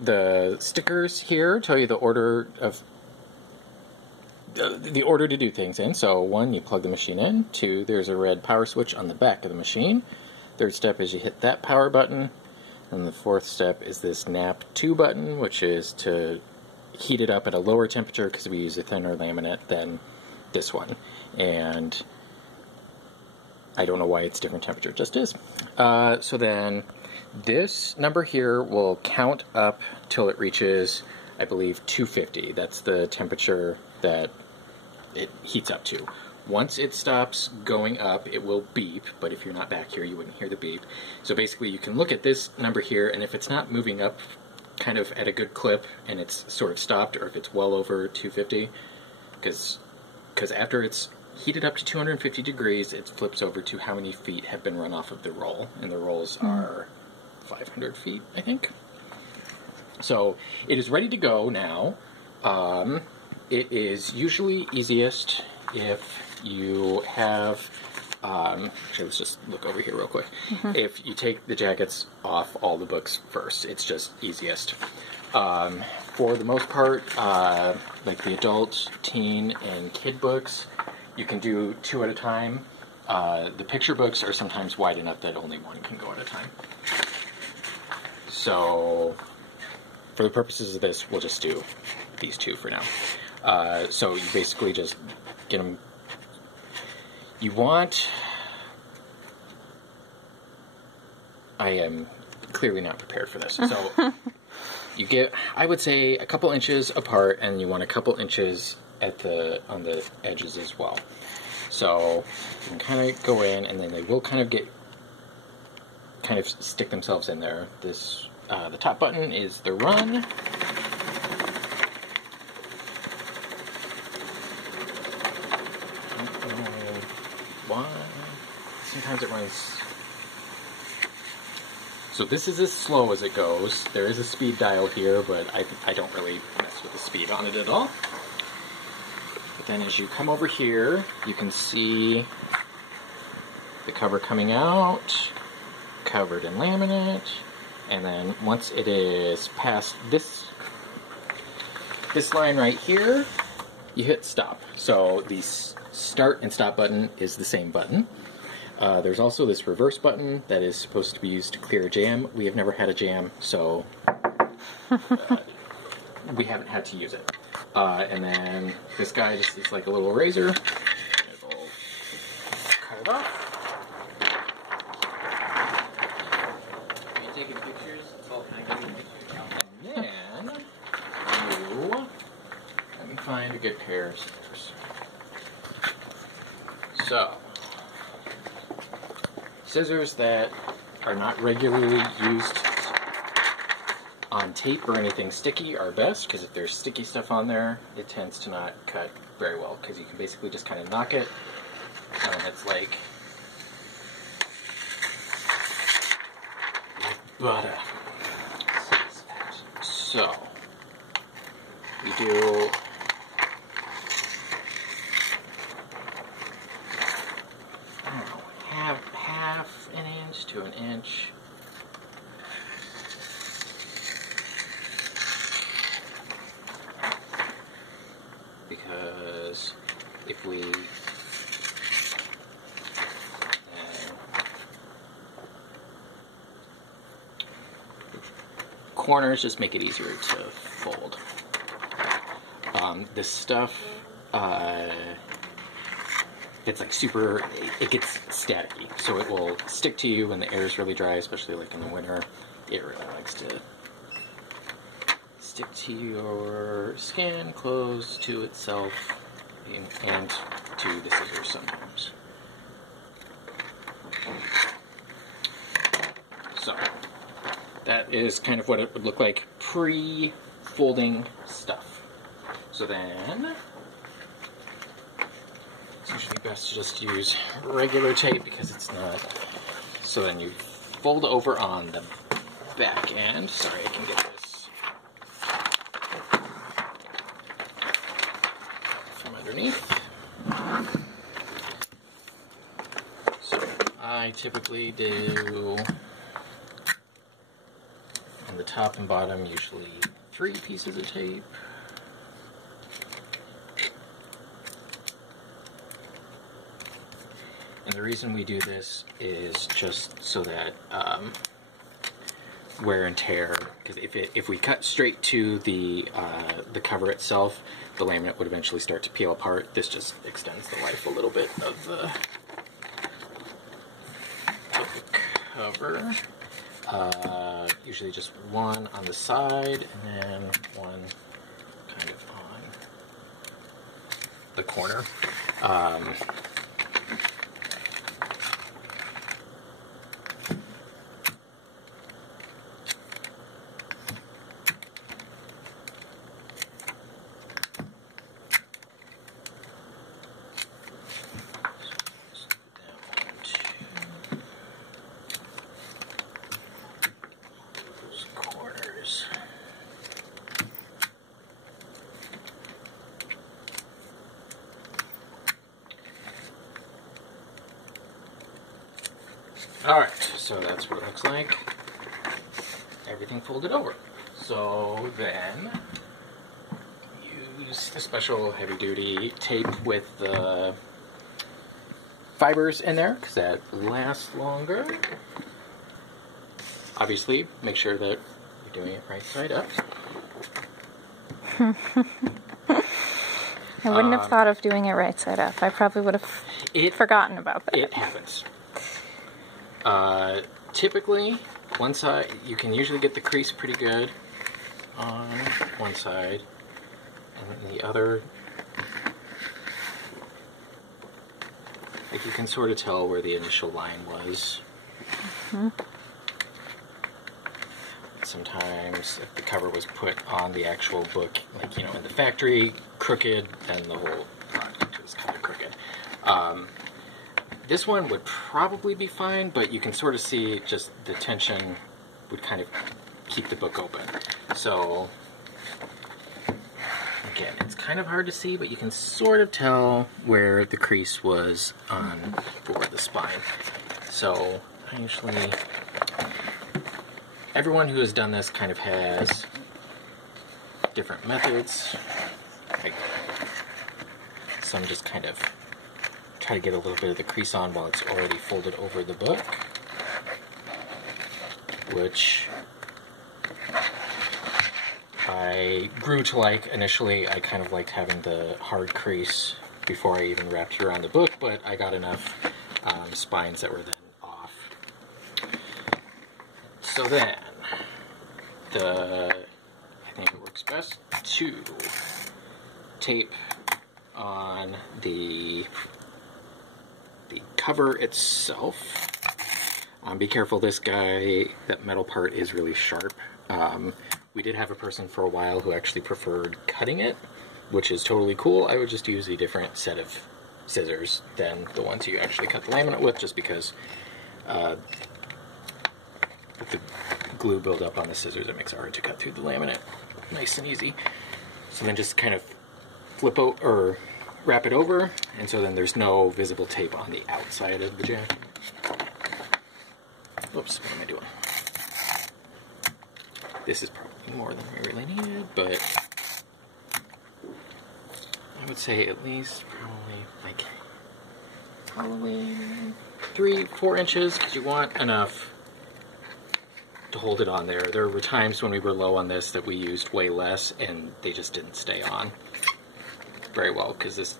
the stickers here tell you the order of the order to do things in. So 1, you plug the machine in. 2, there's a red power switch on the back of the machine. 3rd step is you hit that power button. And the 4th step is this nap 2 button, which is to heat it up at a lower temperature because we use a thinner laminate than this one. And I don't know why it's different temperature, it just is. So then this number here will count up till it reaches, I believe, 250. That's the temperature that it heats up to. Once it stops going up, it will beep, but if you're not back here, you wouldn't hear the beep. So basically, you can look at this number here, and if it's not moving up kind of at a good clip, and it's sort of stopped, or if it's well over 250, because after it's heated up to 250 degrees, it flips over to how many feet have been run off of the roll, and the rolls are 500 feet, I think. So it is ready to go now. It is usually easiest if you have, actually let's just look over here real quick. If you take the jackets off all the books first, it's just easiest. For the most part, like the adult, teen, and kid books, you can do 2 at a time. The picture books are sometimes wide enough that only 1 can go at a time. So, for the purposes of this, we'll just do these 2 for now. So you basically just get them. You want. I am clearly not prepared for this. So you get, I would say, a couple inches apart, and you want a couple inches on the edges as well. So you can kind of go in, and then they will kind of stick themselves in there. This the top button is the run. Why? Sometimes it runs. So this is as slow as it goes. There is a speed dial here, but I don't really mess with the speed on it at all. But then as you come over here, you can see the cover coming out, covered in laminate, and then once it is past this line right here, you hit stop. So the start and stop button is the same button. There's also this reverse button that is supposed to be used to clear a jam. We have never had a jam, so we haven't had to use it. And then this guy just is like a little razor. It'll cut it off. Are you taking pictures? It's all kind of getting pictures out. And then let me find a good pair of scissors. So, scissors that are not regularly used on tape or anything sticky are best, because if there's sticky stuff on there, it tends to not cut very well, because you can basically just kind of knock it, and it's like butter. So, we do half an inch to an inch. Because if we corners just make it easier to fold. This stuff it's like super, it gets staticky, so it will stick to you when the air is really dry, especially like in the winter. It really likes to stick to your skin, close to itself, and to the scissors sometimes. So, that is kind of what it would look like pre-folding stuff. So then, it's usually best to just use regular tape because it's not. So then you fold over on the back end. Sorry, I can get this from underneath. So I typically do on the top and bottom, usually 3 pieces of tape. And the reason we do this is just so that wear and tear, because if we cut straight to the cover itself, the laminate would eventually start to peel apart. This just extends the life a little bit of the cover. Usually just one on the side and then one kind of on the corner. Alright, so that's what it looks like. Everything folded over. So then, use the special heavy-duty tape with the fibers in there, because that lasts longer. Obviously, make sure that you're doing it right side up. I wouldn't have thought of doing it right side up. I probably would have forgotten about that. It happens. Typically, one side, you can usually get the crease pretty good on one side, and then the other, like you can sort of tell where the initial line was. Mm-hmm. Sometimes, if the cover was put on the actual book, like, you know, in the factory, crooked, then the whole project is kind of crooked. This one would probably be fine, but you can sort of see just the tension would kind of keep the book open. So, again, it's kind of hard to see, but you can sort of tell where the crease was on for the spine. So, I usually, everyone who has done this kind of has different methods. Like, some just kind of try to get a little bit of the crease on while it's already folded over the book, which I grew to like. Initially, I kind of liked having the hard crease before I even wrapped it around the book, but I got enough spines that were then off. So then, I think it works best to tape on the cover itself. Be careful, this guy, that metal part is really sharp. We did have a person for a while who actually preferred cutting it, which is totally cool. I would just use a different set of scissors than the ones you actually cut the laminate with, just because with the glue buildup on the scissors, it makes it hard to cut through the laminate nice and easy. So then just kind of wrap it over, and so then there's no visible tape on the outside of the jacket. Whoops, what am I doing? This is probably more than we really needed, but I would say at least probably 3-4 inches, because you want enough to hold it on there. There were times when we were low on this that we used way less, and they just didn't stay on very well, because this